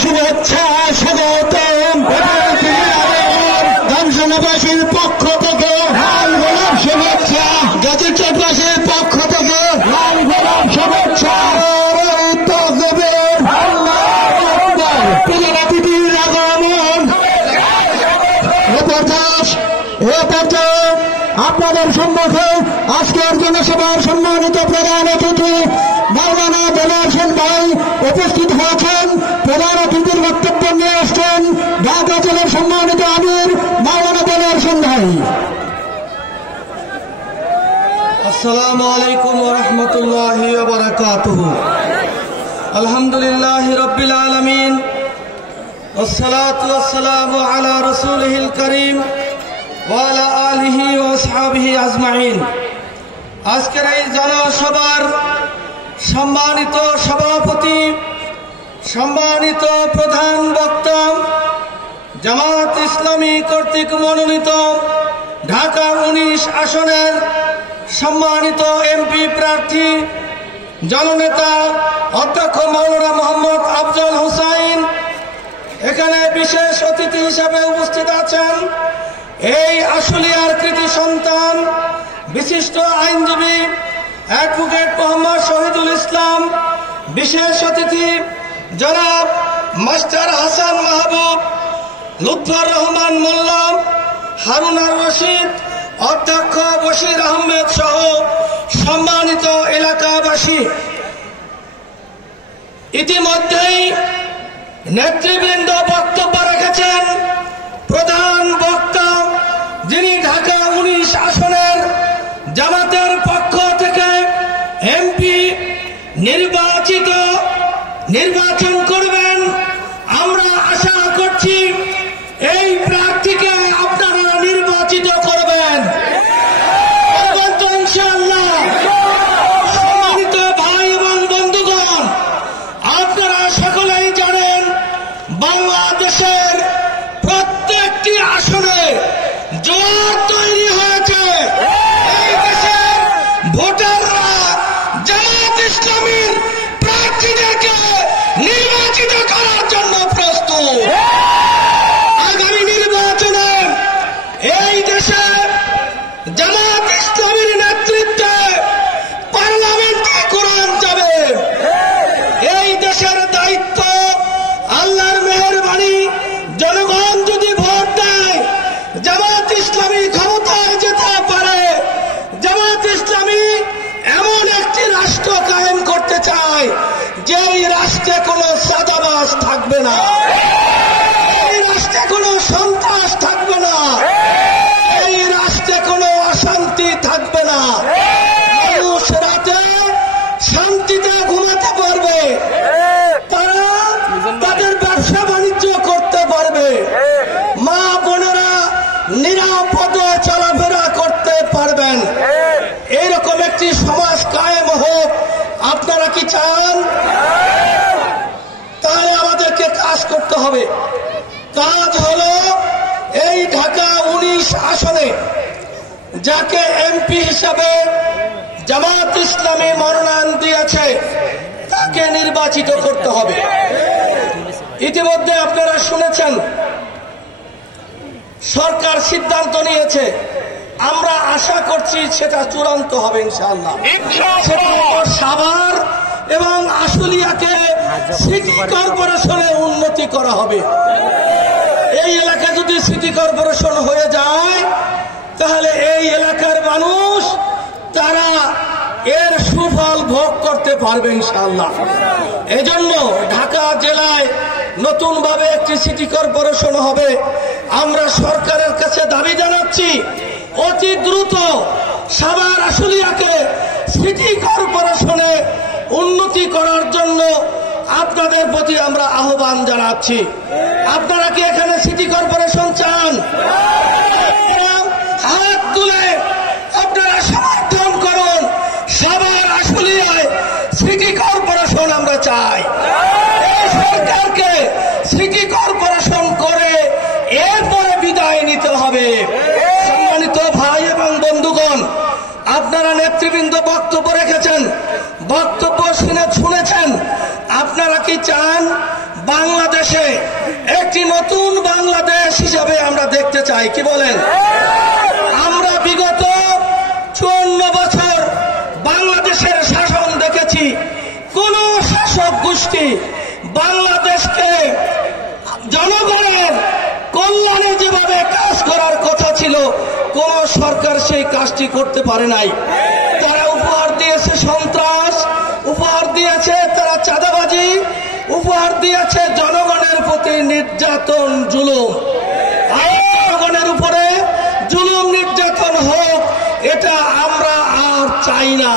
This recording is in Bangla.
শুভেচ্ছা স্বাগতম ধামসোনাবাসীর পক্ষ থেকে লাল গোলাপ শুভেচ্ছা, গাজীর চটবাসীর পক্ষ থেকে লাল গোলাপ শুভেচ্ছা। প্রধান অতিথির আগমন আপনাদের সম্মুখে আজকের জনসভার সম্মানিত প্রধান অতিথি মাওলানা দেলোয়ার হোসেন ভাই উপস্থিত হয়েছেন। প্রধান অতিথির বক্তব্য নিয়ে আসছেন ঢাকা জেলার সম্মানিত আমির মাওলানা দেলোয়ার হোসেন ভাই। আসসালামু আলাইকুম ওয়া রাহমাতুল্লাহি ওয়া বারাকাতুহু। আলহামদুলিল্লাহি রাব্বিল আলামিন ওয়াসসালাতু ওয়াসসালামু আলা রাসূলিহিল কারীম ওয়া আলা আলিহি ওয়া আসহাবিহি আজমাইন। আজকের এই জনসভার সম্মানিত সভাপতি, সম্মানিত প্রধান বক্তা, জামাত ইসলামী কর্তৃক মনোনীত ঢাকা 19 আসনের সম্মানিত এমপি প্রার্থী জননেতা অধ্যক্ষ মাওলানা মোহাম্মদ আফজল হোসাইন, এখানে বিশেষ অতিথি হিসেবে উপস্থিত আছেন এই আশুলিয়ার কৃতি সন্তান বিশিষ্ট আইনজীবী অ্যাডভোকেট মোহাম্মদ শহীদুল ইসলাম, বিশেষ অতিথি জনাব মাস্টার হাসান মাহবুব, লুৎফর রহমান মোল্লা, হারুন আর রশিদ, অধ্যক্ষ বশির আহমেদ সহ সম্মানিত এলাকাবাসী। ইতিমধ্যেই নেতৃবৃন্দ বক্তব্য রেখেছেন। প্রধান বক্তা যিনি ঢাকা 19 আসনের জামাতের পক্ষ থেকে এমপি নির্বাচন করবেন, আমরা আশা করছি এই প্রার্থীকে আপনারা নির্বাচিত করবেন ইনশাআল্লাহ। সম্মানিত ভাই এবং বন্ধুগণ, আপনারা সকলেই জানেন বাংলাদেশের প্রত্যেকটি আসনে জোয়ার তৈরি হয়েছে। এই দেশের ভোটাররা জামাত ইসলামীর প্রার্থীদেরকে নির্বাচিত করার জন্য প্রস্তুত। আগামী নির্বাচনে এই দেশে জামাত ইসলামীর নেতৃত্বে পার্লামেন্টে কোরআন যাবে। এই দেশের দায়িত্ব, আল্লাহর মেহেরবানি, জনগণ যদি ভোট দেয় জামাত ইসলামী ক্ষমতায় যেতে পারে। জামাত ইসলামী এমন একটি রাষ্ট্র কায়েম করতে চায় যেই রাষ্ট্রে কোনো চাঁদাবাজ থাকবে না, এই রাষ্ট্রে কোনো সন্ত্রাস থাকবে না, এই রাষ্ট্রে কোনো অশান্তি থাকবে না। মানুষ রাতে শান্তিতে ঘুমাতে পারবে, তারা তাদের ব্যবসা বাণিজ্য করতে পারবে, মা বোনেরা নিরাপদে চলাফেরা করতে পারবেন। এইরকম একটি সমাজ কায়েম হোক, আপনারা কি চান? তাহলে আমাদেরকে কাজ করতে হবে। কাজ হলো এই ঢাকা 19 আসনে যাকে এমপি হিসাবে জামাত ইসলামী মনোনয়ন দিয়েছে তাকে নির্বাচিত করতে হবে। ইতিমধ্যে আপনারা শুনেছেন সরকার সিদ্ধান্ত নিয়েছে, আমরা আশা করছি সেটা চূড়ান্ত হবে ইনশাআল্লাহ। সাভার এবং আশুলিয়াকে সিটি কর্পোরেশনে উন্নতি করা হবে। এই এলাকা যদি সিটি কর্পোরেশন হয়ে যায় তাহলে এই এলাকার মানুষ তারা এর সুফল ভোগ করতে পারবে ইনশাআল্লাহ। এজন্য ঢাকা জেলায় নতুনভাবে একটি সিটি কর্পোরেশন হবে। আমরা সরকারের কাছে দাবি জানাচ্ছি অতি দ্রুত সাভার আশুলিয়াকে সিটি কর্পোরেশনে উন্নতি করার জন্য আপনাদের প্রতি আমরা আহ্বান জানাচ্ছি। আপনারা কি এখানে সিটি কর্পোরেশন চান? হাত তুলে আপনারা সমর্থন করুন। সাভার আশুলিয়ায় সিটি কর্পোরেশন আমরা চাই। এই সরকারকে সিটি কর্পোরেশন করে এরপরে বিদায় নিতে হবে। সম্মানিত ভাই এবং বন্ধুগণ, আপনারা নেতৃবৃন্দ বক্তব্য রেখেছেন, বক্তব্য শুনেছেন। আপনারা কি চান বাংলাদেশ নতুন বাংলাদেশ হিসাবে আমরা দেখতে চাই। কি বলেন? আমরা বিগত 54 বছর বাংলাদেশের শাসন দেখেছি। কোন শাসক গোষ্ঠী বাংলাদেশকে জনগণের কল্যাণে যেভাবে কাজ করার কথা ছিল, কোন সরকার সেই কাজটি করতে পারে নাই। তারা উপহার দিয়েছে সন্ত্রাস, উপহার দিয়েছে তারা চাঁদাবাজি, উপহার দিয়েছে জনগণের প্রতি নির্যাতন, জুলুম। আর জনগণের উপরে জুলুম নির্যাতন হোক, এটা আমরা আর চাই না।